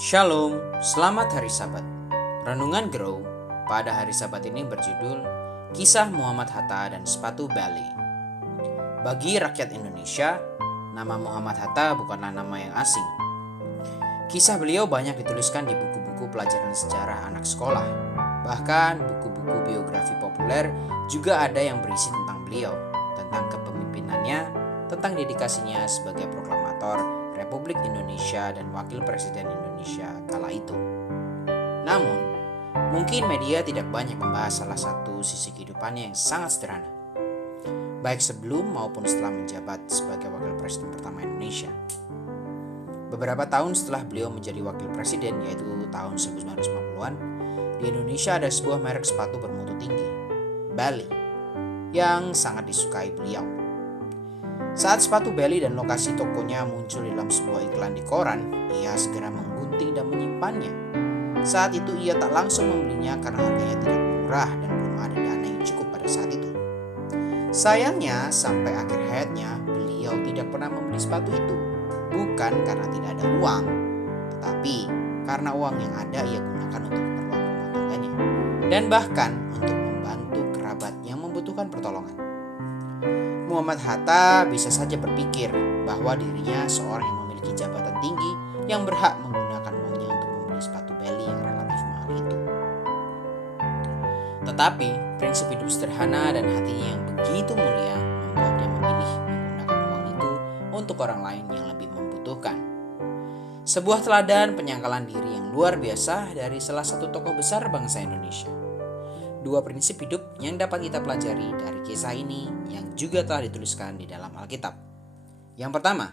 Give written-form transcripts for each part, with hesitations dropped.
Shalom, selamat hari Sabat. Renungan Grow pada hari Sabat ini berjudul Kisah Muhammad Hatta dan Sepatu Bali. Bagi rakyat Indonesia, nama Muhammad Hatta bukanlah nama yang asing. Kisah beliau banyak dituliskan di buku-buku pelajaran sejarah anak sekolah. Bahkan buku-buku biografi populer juga ada yang berisi tentang beliau, tentang kepemimpinannya, tentang dedikasinya sebagai proklamator Republik Indonesia dan Wakil Presiden Indonesia kala itu. Namun, mungkin media tidak banyak membahas salah satu sisi kehidupannya yang sangat sederhana, baik sebelum maupun setelah menjabat sebagai Wakil Presiden pertama Indonesia. Beberapa tahun setelah beliau menjadi Wakil Presiden, yaitu tahun 1950-an, di Indonesia ada sebuah merek sepatu bermutu tinggi, Bali, yang sangat disukai beliau. Saat sepatu Bali dan lokasi tokonya muncul dalam sebuah iklan di koran, ia segera menggunting dan menyimpannya. Saat itu ia tak langsung membelinya karena harganya tidak murah dan belum ada dana yang cukup pada saat itu. Sayangnya, sampai akhir hayatnya, beliau tidak pernah membeli sepatu itu. Bukan karena tidak ada uang, tetapi karena uang yang ada ia gunakan untuk keperluan rumah tangganya, dan bahkan untuk membantu kerabat yang membutuhkan pertolongan. Muhammad Hatta bisa saja berpikir bahwa dirinya seorang yang memiliki jabatan tinggi yang berhak menggunakan uangnya untuk membeli sepatu Bali yang relatif mahal itu. Tetapi prinsip hidup sederhana dan hatinya yang begitu mulia membuat dia memilih menggunakan uang itu untuk orang lain yang lebih membutuhkan. Sebuah teladan penyangkalan diri yang luar biasa dari salah satu tokoh besar bangsa Indonesia. Dua prinsip hidup yang dapat kita pelajari dari kisah ini yang juga telah dituliskan di dalam Alkitab. Yang pertama,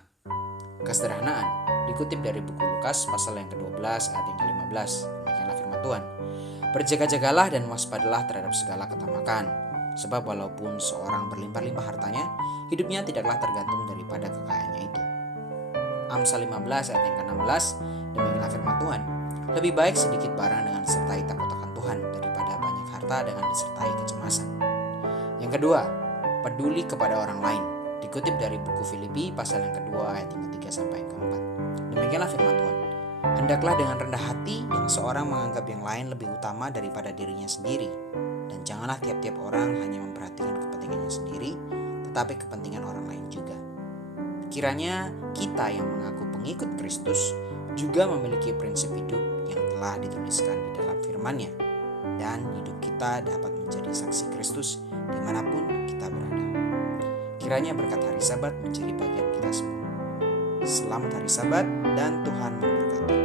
kesederhanaan, dikutip dari buku Lukas pasal yang ke-12 ayat yang ke-15. Demikianlah firman Tuhan. Berjaga-jagalah dan waspadalah terhadap segala ketamakan, sebab walaupun seorang berlimpah-limpah hartanya, hidupnya tidaklah tergantung daripada kekayaannya itu. Amsal 15 ayat yang ke-16. Demikianlah firman Tuhan. Lebih baik sedikit barang dengan disertai takut akan Tuhan daripada banyak harta dengan disertai kecemasan. Yang kedua, peduli kepada orang lain, dikutip dari buku Filipi pasal yang kedua ayat yang ketiga sampai yang keempat. Demikianlah firman Tuhan. Hendaklah dengan rendah hati yang seorang menganggap yang lain lebih utama daripada dirinya sendiri, dan janganlah tiap-tiap orang hanya memperhatikan kepentingannya sendiri, tetapi kepentingan orang lain juga. Kiranya kita yang mengaku pengikut Kristus juga memiliki prinsip hidup yang telah dituliskan di dalam firman-Nya, dan hidup kita dapat menjadi saksi Kristus dimanapun kita berada. Kiranya berkat hari Sabat menjadi bagian kita semua. Selamat hari Sabat dan Tuhan memberkati.